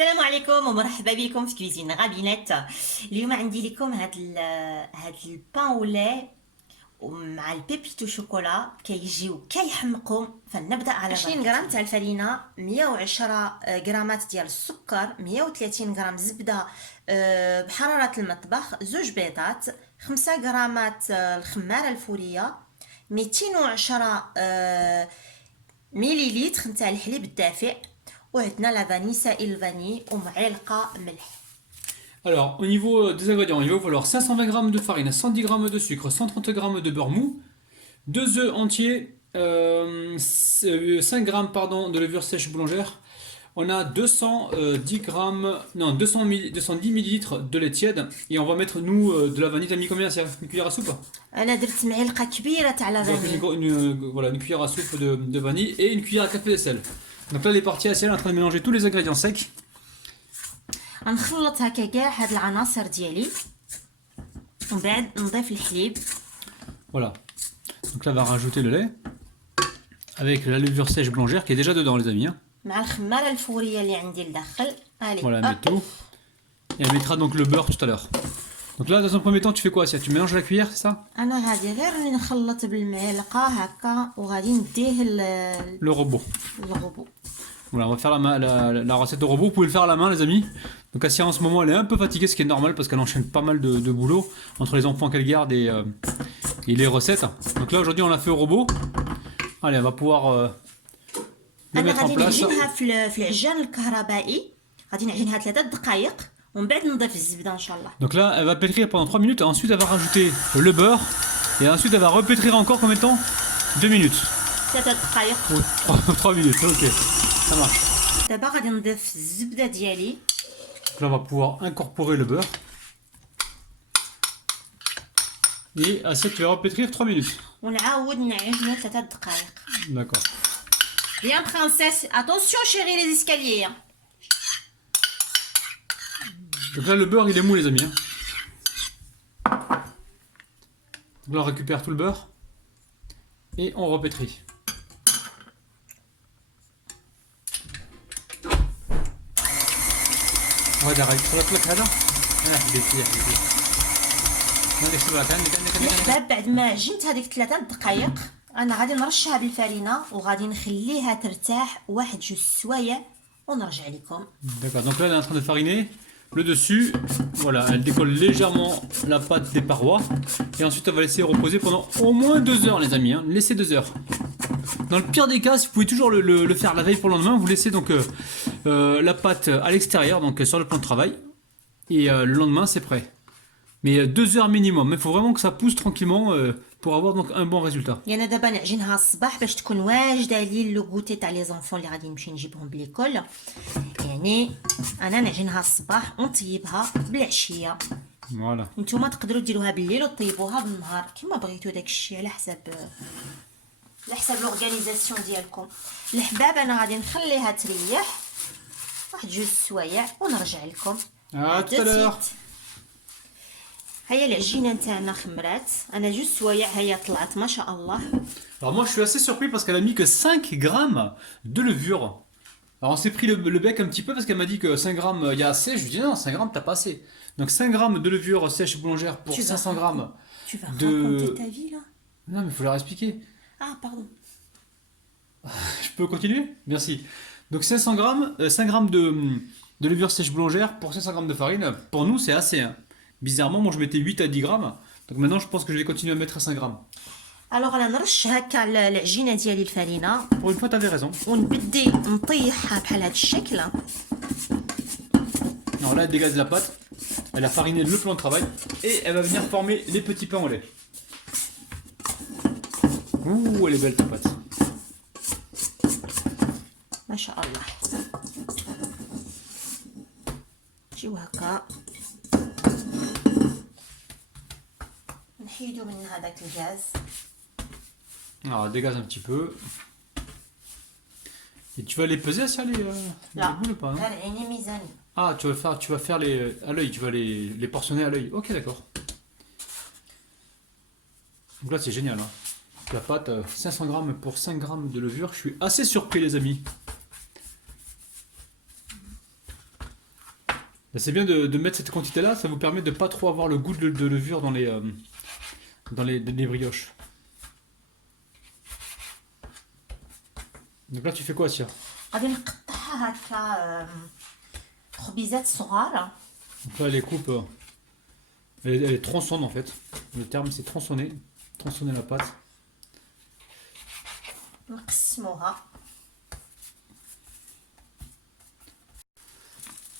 السلام عليكم ومرحبا بكم في كويزين غابينات. اليوم عندي لكم هاد البان ولاي مع البيبيتو شوكولا كيجيو كيحمقوا. فنبدا على 20 غرام تاع الفرينه، 110 غرامات ديال السكر، 130 غرام زبده بحراره المطبخ، 2 بيضات، 5 غرامات الخماره الفوريه، 210 مليلتر نتاع الحليب الدافئ، وعندنا لا فاني سائل الفاني ومعلقه ملح. Alors, au niveau des ingrédients, il va vous falloir 520 g de farine, 110 g de sucre, 130 g de beurre mou, 2 œufs entiers, 5 g pardon, de levure sèche boulangère. On a 210 grammes, non, 210 millilitres de lait tiède. Et on va mettre, nous, de la vanille. T'as mis combien? C'est une cuillère à soupe? انا درت معلقه كبيره تاع لا Donc, فاني. voilà, une cuillère à soupe de vanille et une cuillère à café de sel. Donc là, les parties à sel en train de mélanger tous les ingrédients secs. غنخلط هكا كاع هاد العناصر ديالي ومن بعد نضيف الحليب. Voilà. Donc là, on va rajouter le lait avec la levure sèche boulangère qui est déjà dedans, les amis. Hein. مع الخماره الفوريه اللي عندي لداخل. allez Voilà, elle met tout. Et elle mettra donc le beurre tout à l'heure. Donc là, dans un premier temps, tu fais quoi, Sia? Tu mélanges la cuillère, c'est ça? انا غادي غير نخلط بالمعلقه هكا وغادي نديه Le robot. للغبو. Voilà, on va faire la recette de robot. Vous pouvez le faire à la main, les amis. Donc Assia, en ce moment, elle est un peu fatiguée, ce qui est normal parce qu'elle enchaîne pas mal de boulot entre les enfants qu'elle garde et les recettes. Donc là, aujourd'hui, on l'a fait au robot. Allez, on va pouvoir le انا mettre en غادي place. نعجنها في العجان الكهربائي، غادي نعجنها 3 دقائق ومن بعد نضيف الزبده ان شاء الله. Donc là, elle va pétrir pendant 3 minutes. Ensuite, elle va rajouter le beurre. Et ensuite, elle va repétrir encore combien de temps? 2 minutes. 3 دقائق. 3 minutes, ok. Ça marche. دابا غادي نضيف الزبده ديالي. Donc là, on va pouvoir incorporer le beurre. Et à ça, tu vas repétrir 3 minutes. ونعاود نعجنو 3 دقائق. D'accord. Bien princesse, attention chérie les escaliers. Donc là, le beurre, il est mou, les amis. Hein. Donc là, on récupère tout le beurre. Et on repétrit. هذا غيخلط لك هذا حبيبتي حبيبتي هذا يكتب لك عندك الحباب بعد ما عجنت هذيك 3 دقائق انا غادي نرشها بالفرينه وغادي نخليها ترتاح 1-2 سوايع ونرجع لكم. D'accord, donc là elle est en train de fariner le dessus. Voilà, elle décolle légèrement la pâte des parois. Et ensuite elle va laisser reposer pendant au moins 2 heures, les amis. Hein. Laissez 2 heures. Dans le pire des cas, si vous pouvez toujours le faire la veille pour le lendemain, vous laissez donc la pâte à l'extérieur, donc sur le plan de travail. Et le lendemain, c'est prêt. Mais 2 heures minimum. Mais il faut vraiment que ça pousse tranquillement pour avoir donc un bon résultat. يعني دابا نعجنها الصباح باش تكون واجده لي لو غوتي تاع لي زونفون اللي غادي نمشي نجيبهم بليكول. يعني انا نعجنها الصباح ونطيبها بالعشيه. Voilà. نتوما تقدروا ديروها بالليل وطيبوها بالنهار كما بغيتو، داكشي على حسب لورغانيزاسيون ديالكم. الحباب انا غادي نخليها تريح 1-2 سوايع ونرجع لكم. À tout à l'heure. هيا العجينه نتاعنا خمرات، انا 2 سوايع هيا طلعت ما شاء الله. Alors moi je suis assez surpris parce qu'elle a mis que 5 grammes de levure. Alors on s'est pris le bec un petit peu parce qu'elle m'a dit que 5 grammes il y a assez. Je lui dis non, 5 grammes t'as pas assez. Donc 5 grammes de levure sèche boulangère pour 500 grammes Tu vas de... raconter ta vie là. Non mais il faut leur expliquer. Ah pardon. Je peux continuer? Merci. Donc 500 grammes, 5 grammes de levure sèche boulangère pour 500 grammes de farine. Pour nous c'est assez. Hein. Bizarrement moi je mettais 8 à 10 grammes. Donc maintenant je pense que je vais continuer à mettre à 5 grammes. الوغ انا نرش هكا العجينه ديالي الفرينه Pour une fois t'avais raison. ونبدي نطيحها بحال هذا الشكل. Non, là, elle dégage la pâte. Elle a fariné le plan de travail. Et elle va venir former les petits pains au lait. Ouh, elle est belle ta pâte. ما شاء الله. نجيو هكا نحيدو من هذاك الغاز. Alors, elle dégage un petit peu. Et tu vas les peser sur les boules ou pas, non? غير عيني ميزاني. Ah, tu vas faire les à l'œil, tu vas les portionner à l'œil. Ok, d'accord. Donc là, c'est génial. Hein. La pâte, 500 grammes pour 5 grammes de levure. Je suis assez surpris, les amis. C'est bien de mettre cette quantité-là, ça vous permet de pas trop avoir le goût de levure dans les brioches. Donc là, tu fais quoi, Sia? غادي نقطعها هكا خبيزات صغار. Donc là, les coupes, elle est tronçonne en fait. Le terme, c'est tronçonner. Tronçonner la pâte. نقسموها.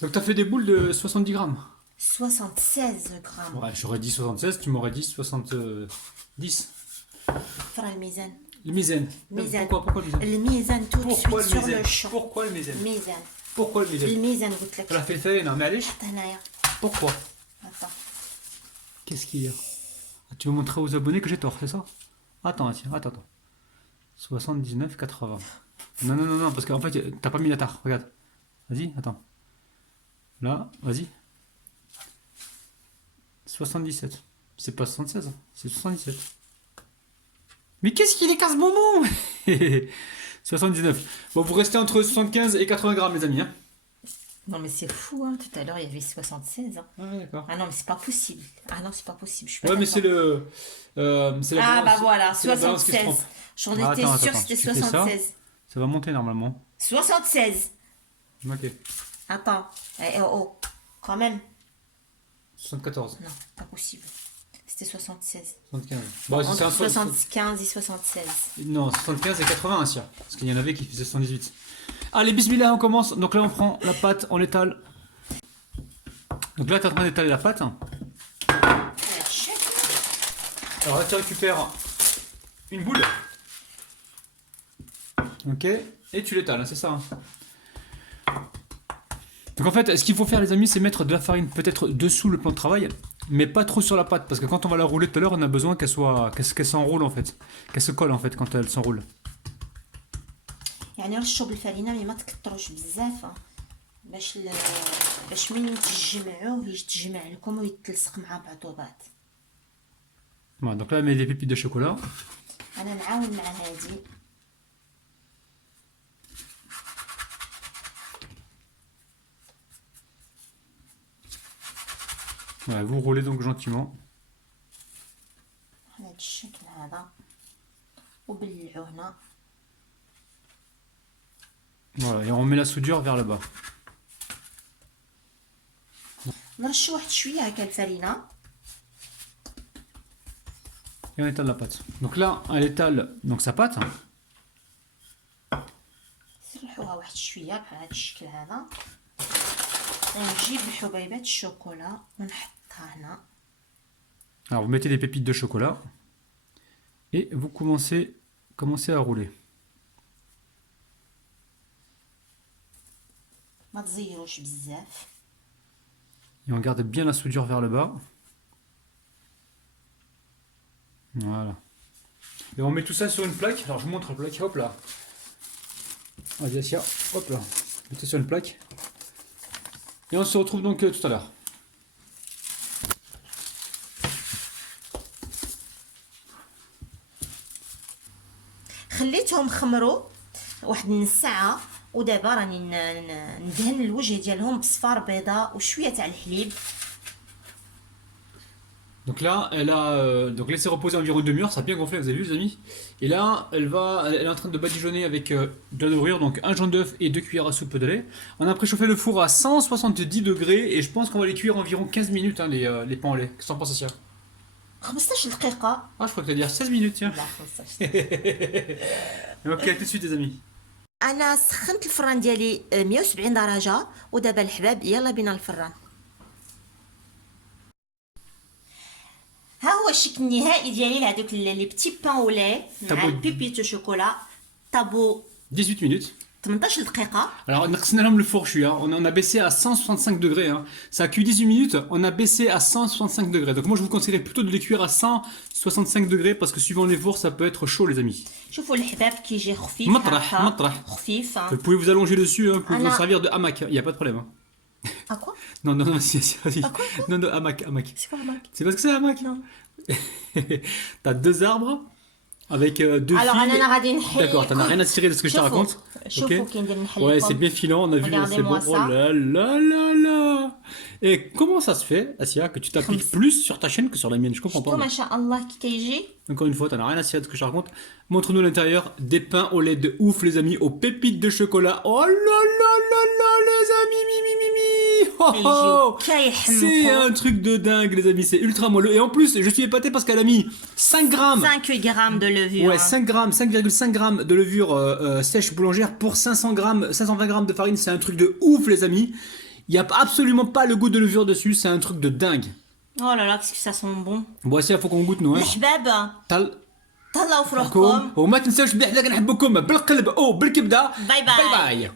Donc, tu as fait des boules de 70 grammes. 76 غرام. Ouais, j'aurais dit 76, tu m'aurais dit 70. فرا الميزان. Le misaine. Mizane. Pourquoi le misaine? الميزان tout de Pourquoi suite le sur le misaine? champ. Pourquoi le misaine? ميزان. Pourquoi le misaine? الميزان قلت لك. La fait non, mais allez. حتى هنايا. Pourquoi? Attends. Qu'est-ce qu'il y a? Ah, tu veux montrer aux abonnés que j'ai tort, c'est ça? Attends, tiens, attends. 79, 80. Non, parce qu'en fait, t'as pas mis la tare. Regarde. Vas-y, attends. Là, vas-y. 77. C'est pas 76, hein, c'est 77. Mais qu'est-ce qu'il est qu'à ce moment? 79. Bon, vous restez entre 75 et 80 grammes, les amis. Hein. Non mais c'est fou, hein. Tout à l'heure il y avait 76. Hein. Ouais, d'accord. Ah non mais c'est pas possible. Ah non c'est pas possible. Je suis pas Ouais, mais d'accord. c'est la Ah balance- bah voilà, c'est la balance qui se 76. trompe. J'en Ah, étais attends, sûre que attends, c'était tu fais ça 76. Ça va monter normalement. 76. Ok. Attends. Oh. Quand même. 74. Non, pas possible. C'était 76. 75. Bon, c'est Entre un 75 et 76. Non, 75 et 80, Sia. Parce qu'il y en avait qui faisaient 118. Allez, bismillah, on commence. Donc là, on prend la pâte, on l'étale. Donc là, tu es en train d'étaler la pâte. Alors là, tu récupères une boule. Ok. Et tu l'étales, hein, c'est ça. Hein. Donc en fait, ce qu'il faut faire, les amis, c'est mettre de la farine peut-être dessous le plan de travail, mais pas trop sur la pâte, parce que quand on va la rouler tout à l'heure, on a besoin qu'elle s'enroule en fait, qu'elle se colle en fait quand elle s'enroule. يعني رشوا بالفرينه مي ما تكتروش بزاف باش من تجمعوه يتجمع لكم ويتلصق مع بعضوبات. Voilà, donc là, elle met des pépites de chocolat. انا نعاون مع هادي. Voilà, vous roulez donc gentiment. بهذا الشكل هذا وبلعو هنا. Voilà, et on met la soudure vers le bas. نرشوا واحد شويه هكا الفرينه. Et on étale la pâte. Donc là, elle étale donc sa pâte. نسرحوها واحد شويه بحال هذا الشكل هذا ونجيب الحبيبات الشوكولا ونحطها هنا. Alors vous mettez des pépites de chocolat et vous commencez à rouler. ما تزيروش بزاف. Et on garde bien la soudure vers le bas. Voilà. Et on met tout ça sur une plaque. Alors je vous montre la plaque. Hop là. Vas-y, Asia. Hop là. Mettez sur une plaque. Et on se retrouve donc tout à l'heure. خليتهم خمروا واحد نص ساعه ودابا راني ندهن الوجه ديالهم بصفار بيضاء وشويه تاع الحليب. Donc là, elle a donc laissé reposer environ une demi-heure, ça a bien gonflé, vous avez vu les amis. Et là, elle est en train de badigeonner avec de la dorure, donc un jaune d'œuf et 2 cuillères à soupe de lait. On a préchauffé le four à 170 degrés et je pense qu'on va les cuire environ 15 minutes, hein, les pains au lait. Qu'est-ce que t'en penses, Asia? 15 دقيقه. Ah, je crois que t'as dire 16 minutes, tiens. لا 15. Ok, à tout de suite les amis. انا سخنت الفران ديالي 170 درجه ودابا الحباب يلا بينا الفران. ها هو الشكل النهائي ديالي لهذوك لي بتي بان اولي مع طابو. البيبيتو شوكولا. طابو 18 minutes. 18 دقيقه. Alors, on a le four cuit, hein. On a baissé à 165 degrés. Hein. Ça a cuit 18 minutes, on a baissé à 165 degrés. Donc moi, je vous conseillerais plutôt de les cuire à 165 degrés parce que suivant les fours, ça peut être chaud, les amis. شوفوا الحباب كيجي خفيف مطرح هكا. مطرح. خفيف. Vous pouvez vous allonger dessus, hein. Vous pouvez vous Alors- servir de hamac, il n'y a pas de problème. Hein. À quoi? Non, si, vas-y. Ah, quoi Non, hamac. C'est quoi un bac? C'est parce que c'est un hamac. Non. T'as 2 arbres avec deux Alors, fils. أنا غادي نحل D'accord, t'en as rien à cirer de ce que je te شوفوا raconte. شوفوا Ok. كي ندير نحل Ouais, لكم. c'est bien filant, on a vu, c'est bon. Regardez-moi Oh ça. là là là là. Et comment ça se fait, Asia, que tu t'appliques plus sur ta chaîne que sur la mienne? Je comprends pas. شفتوا moi. ما شاء الله كي كيجي. Encore une fois, t'en as rien à cirer de ce que je te raconte. Montre-nous l'intérieur. Des pains au lait de ouf, les amis, aux pépites de chocolat. Oh là là là là, les amis, Oh, oh. C'est un truc de dingue, les amis. C'est ultra moelleux. Et en plus, je suis épaté parce qu'elle a mis 5 grammes. 5 grammes de levure. Ouais, 5 grammes, 5,5 grammes de levure sèche boulangère pour 500 grammes, 520 grammes de farine. C'est un truc de ouf, les amis. Il n'y a absolument pas le goût de levure dessus. C'est un truc de dingue. Oh là là, qu'est-ce que ça sent bon. Bon, il faut qu'on goûte, nous. Hein. الحباب Tal. تهلاو في روحكم. وما تنساوش بلي حنا كنحبكم بالقلب او بالكبده. باي باي. باي باي.